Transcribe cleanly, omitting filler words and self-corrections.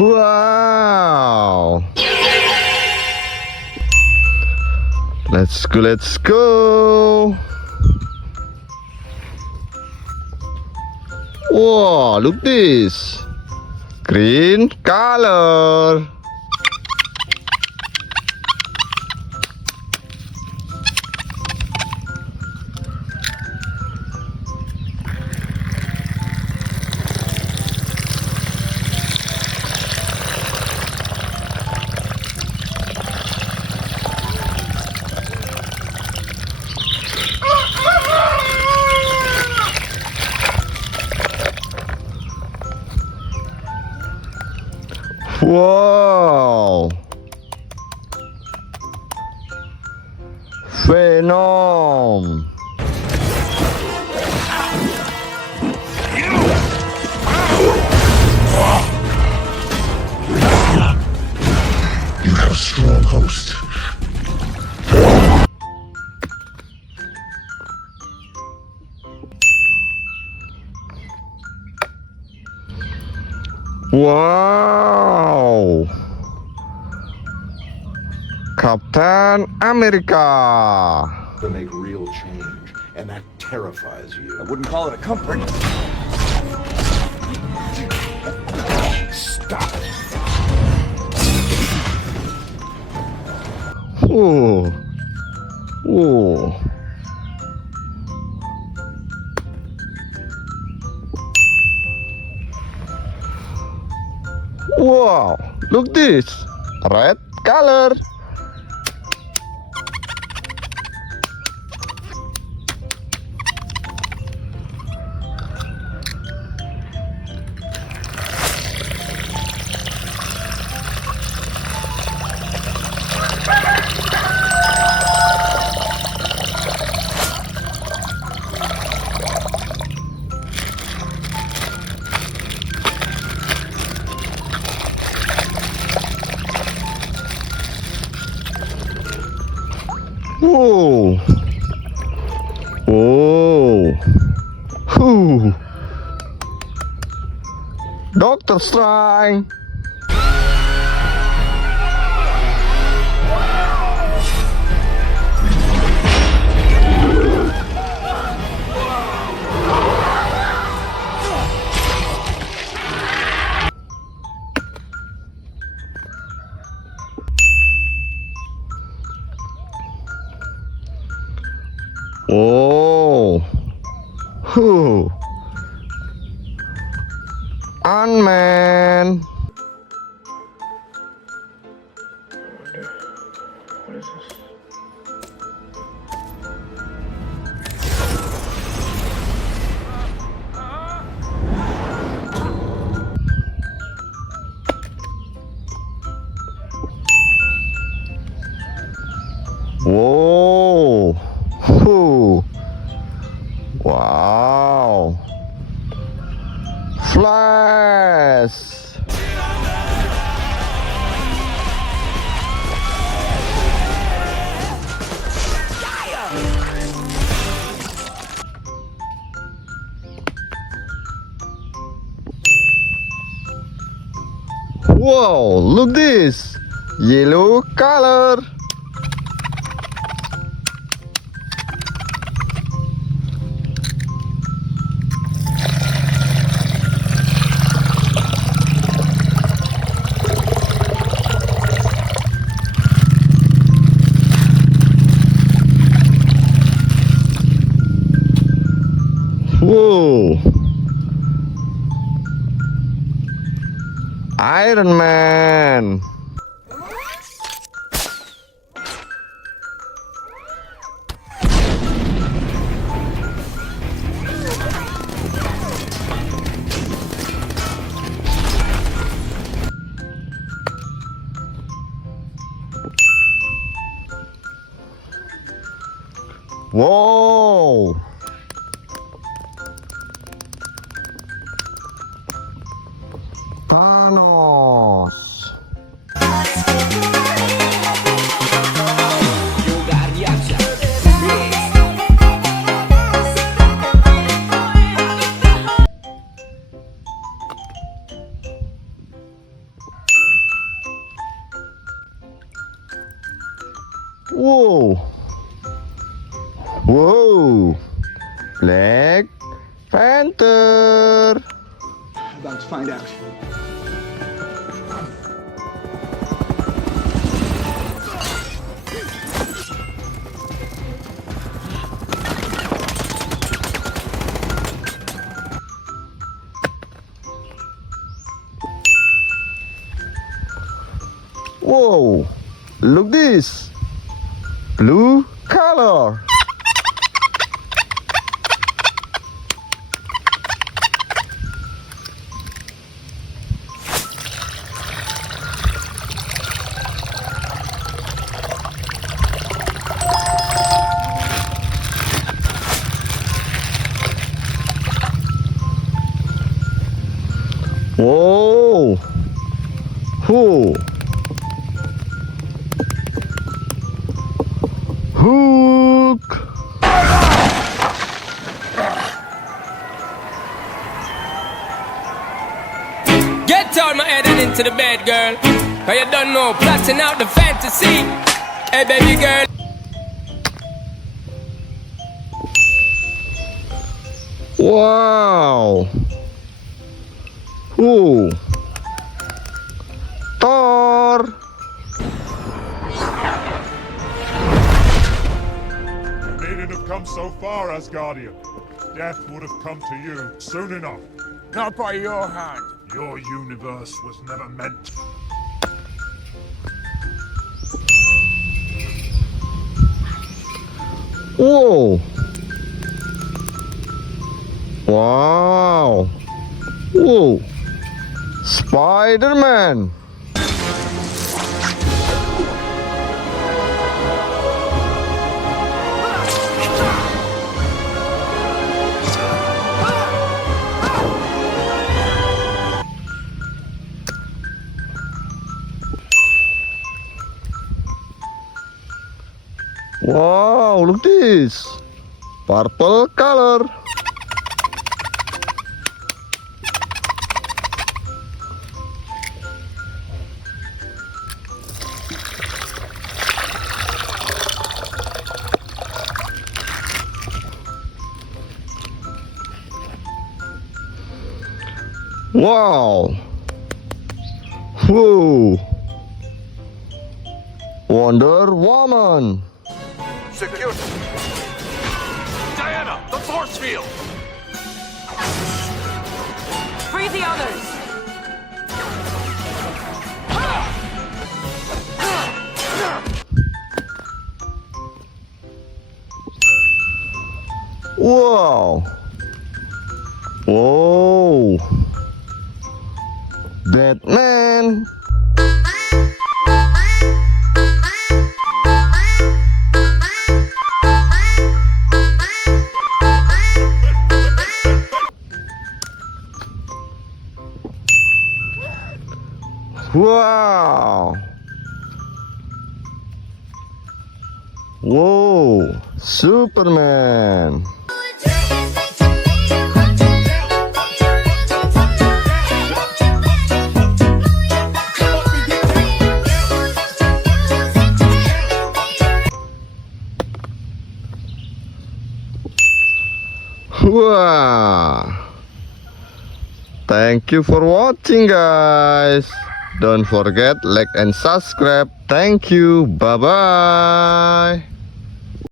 Wow. Let's go, let's go. Wow, look this. Green color. Wow. Venom. You have a strong host. Wow. Captain America. To make real change, and that terrifies you. I wouldn't call it a comfort. Stop. Ooh. Ooh. Wow, look this, red color. Whoa. Whoa. Whew. Doctor Strange. Oh, whew. Ironman. What is this? Whoa. Whew. Wow. Flash. Whoa, look this. Yellow color. Whoa. Ironman. Whoa. Tanos. Whoa. Whoa. Black Panther. About to find out. Whoa. Look this. Blue color. Whoa. Who? Hook. Get out my head and into the bed, girl. Cause you don't know, plotting out the fantasy. Hey, baby girl. Wow. Who? Thor. You needn't have come so far, Asgardian. Death would have come to you soon enough. Not by your hand. Your universe was never meant. Whoa. Wow. Whoa. Spiderman. Wow, look this. Purple color. Wow. Whoa. Wonder Woman. Secure. Diana, the force field! Free the others! Wow. Whoa. Batman. Wow. Whoa. Superman. Wow. Thank you for watching, guys. Don't forget like and subscribe. Thank you. Bye bye.